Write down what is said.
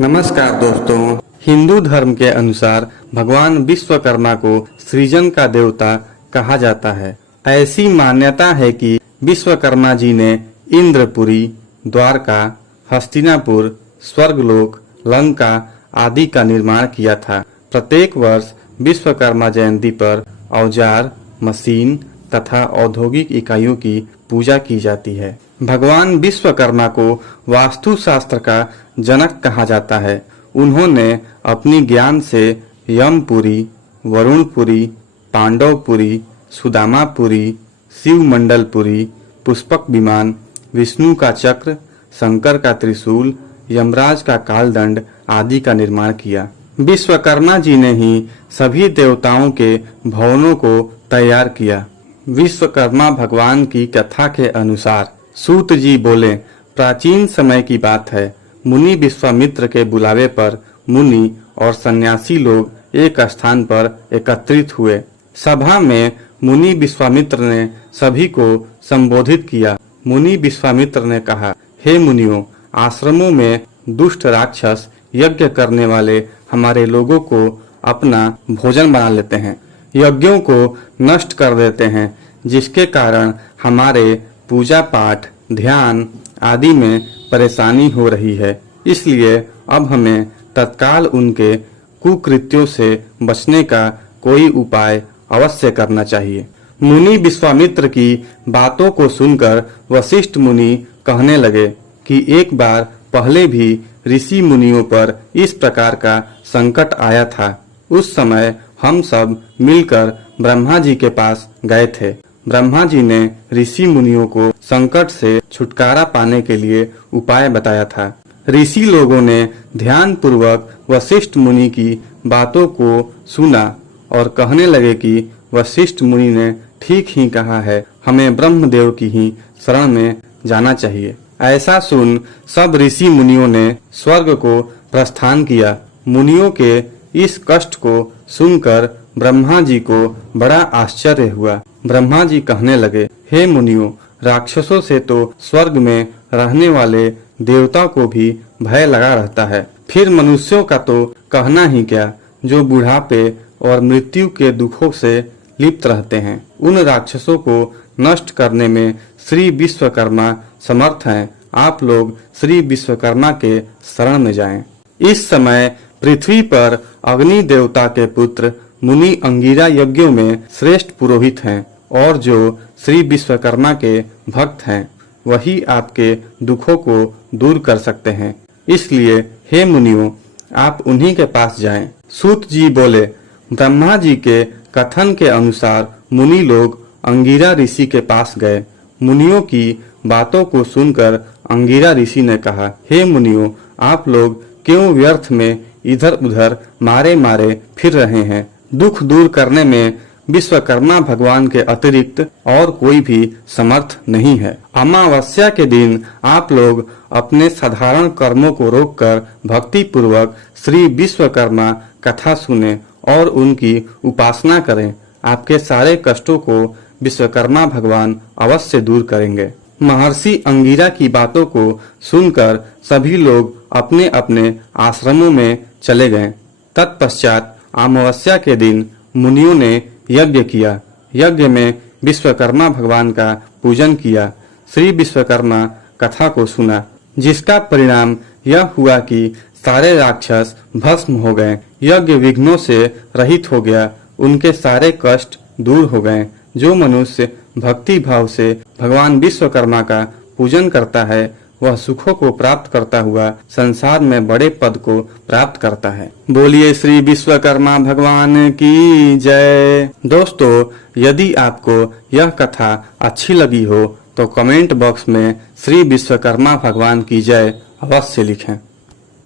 नमस्कार दोस्तों, हिंदू धर्म के अनुसार भगवान विश्वकर्मा को सृजन का देवता कहा जाता है। ऐसी मान्यता है कि विश्वकर्मा जी ने इंद्रपुरी, द्वारका, हस्तिनापुर, स्वर्गलोक, लंका आदि का निर्माण किया था। प्रत्येक वर्ष विश्वकर्मा जयंती पर औजार, मशीन तथा औद्योगिक इकाइयों की पूजा की जाती है। भगवान विश्वकर्मा को वास्तुशास्त्र का जनक कहा जाता है। उन्होंने अपनी ज्ञान से यमपुरी, वरुणपुरी, पांडवपुरी, सुदामापुरी, शिवमंडलपुरी, पुष्पक विमान, विष्णु का चक्र, शंकर का त्रिशूल, यमराज का कालदंड आदि का निर्माण किया। विश्वकर्मा जी ने ही सभी देवताओं के भवनों को तैयार किया। विश्वकर्मा भगवान की कथा के अनुसार सूत जी बोले, प्राचीन समय की बात है। मुनि विश्वामित्र के बुलावे पर मुनि और सन्यासी लोग एक स्थान पर एकत्रित हुए। सभा में मुनि विश्वामित्र ने सभी को संबोधित किया। मुनि विश्वामित्र ने कहा, हे मुनियों, आश्रमों में दुष्ट राक्षस यज्ञ करने वाले हमारे लोगों को अपना भोजन बना लेते हैं, यज्ञों को नष्ट कर देते हैं, जिसके कारण हमारे पूजा पाठ, ध्यान आदि में परेशानी हो रही है। इसलिए अब हमें तत्काल उनके कुकृत्यों से बचने का कोई उपाय अवश्य करना चाहिए। मुनि विश्वामित्र की बातों को सुनकर वशिष्ठ मुनि कहने लगे कि एक बार पहले भी ऋषि मुनियों पर इस प्रकार का संकट आया था। उस समय हम सब मिलकर ब्रह्मा जी के पास गए थे। ब्रह्मा जी ने ऋषि मुनियों को संकट से छुटकारा पाने के लिए उपाय बताया था। ऋषि लोगों ने ध्यान पूर्वक वशिष्ठ मुनि की बातों को सुना और कहने लगे कि वशिष्ठ मुनि ने ठीक ही कहा है, हमें ब्रह्मदेव की ही शरण में जाना चाहिए। ऐसा सुन सब ऋषि मुनियों ने स्वर्ग को प्रस्थान किया। मुनियों के इस कष्ट को सुनकर ब्रह्मा जी को बड़ा आश्चर्य हुआ। ब्रह्मा जी कहने लगे, हे मुनियों, राक्षसों से तो स्वर्ग में रहने वाले देवता को भी भय लगा रहता है, फिर मनुष्यों का तो कहना ही क्या, जो बुढ़ापे और मृत्यु के दुखों से लिप्त रहते हैं। उन राक्षसों को नष्ट करने में श्री विश्वकर्मा समर्थ हैं। आप लोग श्री विश्वकर्मा के शरण में जाएं। इस समय पृथ्वी पर अग्नि देवता के पुत्र मुनि अंगिरा यज्ञों में श्रेष्ठ पुरोहित हैं और जो श्री विश्वकर्मा के भक्त हैं, वही आपके दुखों को दूर कर सकते हैं। इसलिए हे मुनियों, आप उन्हीं के पास जाएं। सूत जी बोले, ब्रह्मा जी के कथन के अनुसार मुनि लोग अंगिरा ऋषि के पास गए। मुनियों की बातों को सुनकर अंगिरा ऋषि ने कहा, हे मुनियों, आप लोग क्यों व्यर्थ में इधर उधर मारे मारे फिर रहे हैं। दुख दूर करने में विश्वकर्मा भगवान के अतिरिक्त और कोई भी समर्थ नहीं है। अमावस्या के दिन आप लोग अपने साधारण कर्मों को रोककर भक्ति पूर्वक श्री विश्वकर्मा कथा सुने और उनकी उपासना करें। आपके सारे कष्टों को विश्वकर्मा भगवान अवश्य दूर करेंगे। महर्षि अंगिरा की बातों को सुनकर सभी लोग अपने अपने आश्रमों में चले गए। तत्पश्चात अमावस्या के दिन मुनियों ने यज्ञ किया। यज्ञ में विश्वकर्मा भगवान का पूजन किया। श्री विश्वकर्मा कथा को सुना, जिसका परिणाम यह हुआ कि सारे राक्षस भस्म हो गए। यज्ञ विघ्नों से रहित हो गया। उनके सारे कष्ट दूर हो गए। जो मनुष्य भक्ति भाव से भगवान विश्वकर्मा का पूजन करता है, वह सुखों को प्राप्त करता हुआ संसार में बड़े पद को प्राप्त करता है। बोलिए श्री विश्वकर्मा भगवान की जय। दोस्तों, यदि आपको यह कथा अच्छी लगी हो तो कमेंट बॉक्स में श्री विश्वकर्मा भगवान की जय अवश्य लिखें।